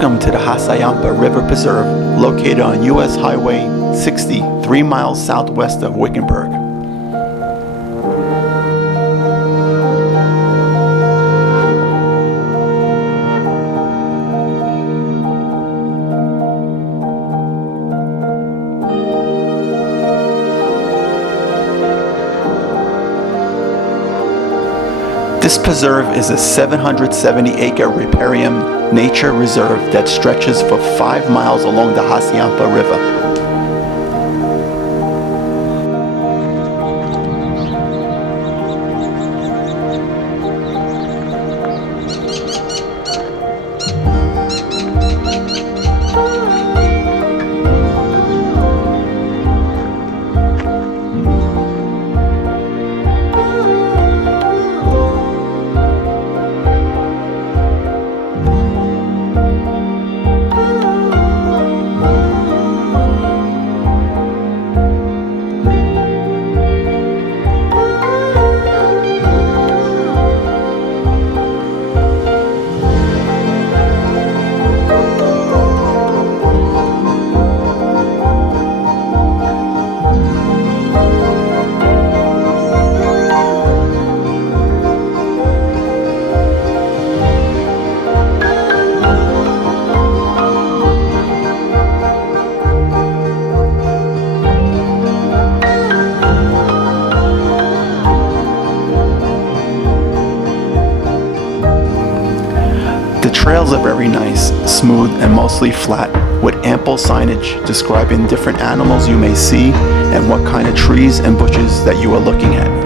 Welcome to the Hassayampa River Preserve, located on U.S. Highway 60, 3 miles southwest of Wickenburg. This preserve is a 770-acre riparian nature reserve that stretches for 5 miles along the Hassayampa River. The trails are very nice, smooth, and mostly flat, with ample signage describing different animals you may see and what kind of trees and bushes that you are looking at.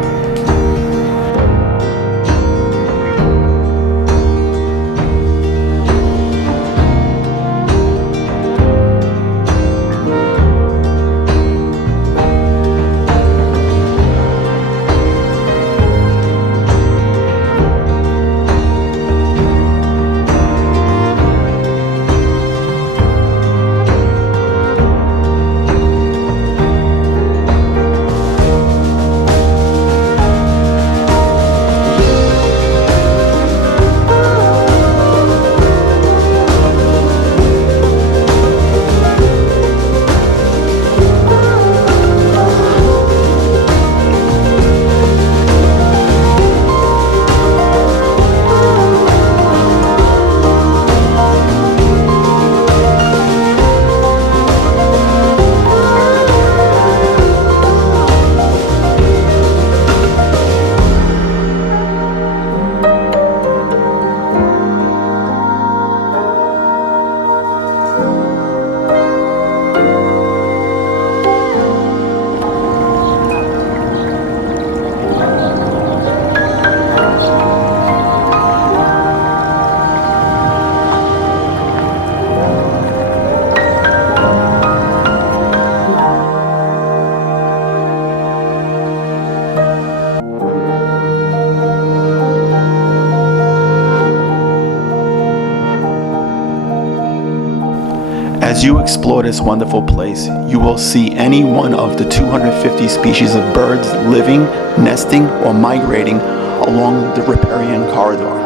As you explore this wonderful place, you will see any one of the 250 species of birds living, nesting, or migrating along the riparian corridor.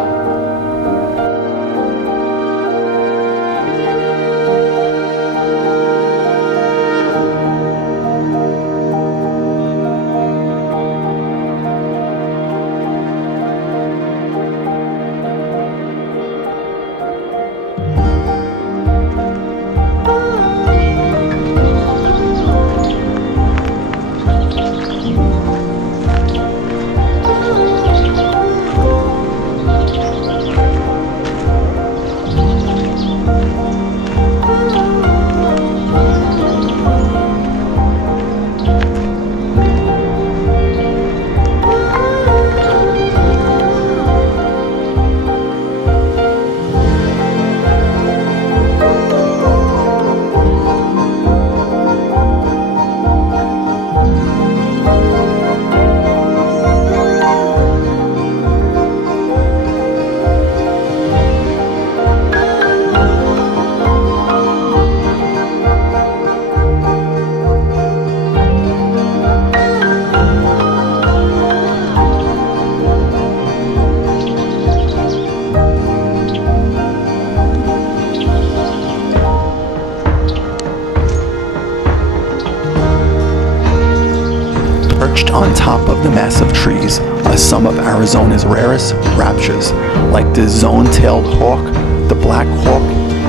top of the massive trees are some of Arizona's rarest raptures, like the zone-tailed hawk, the black hawk,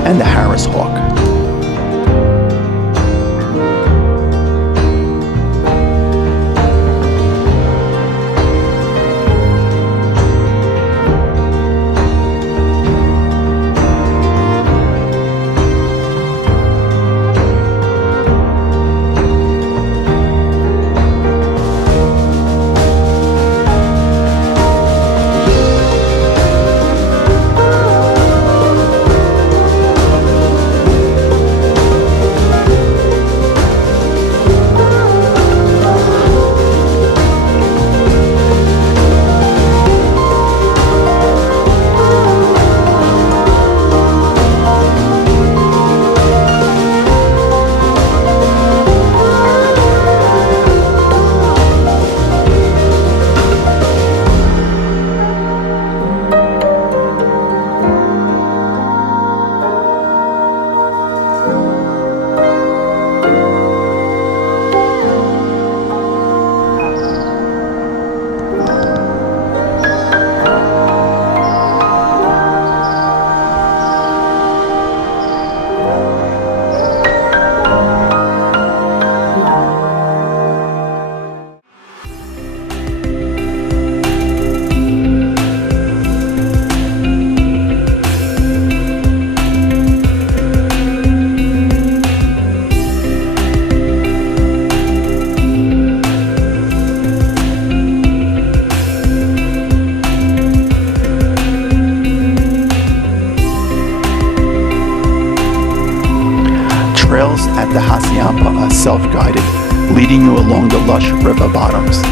and the Harris hawk. Trails at the Hassayampa are self-guided, leading you along the lush river bottoms.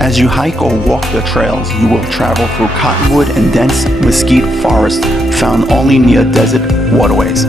As you hike or walk the trails, you will travel through cottonwood and dense mesquite forest found only near desert waterways.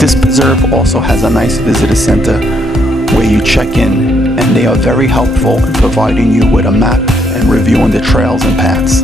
This preserve also has a nice visitor center where you check in, and they are very helpful in providing you with a map and reviewing the trails and paths.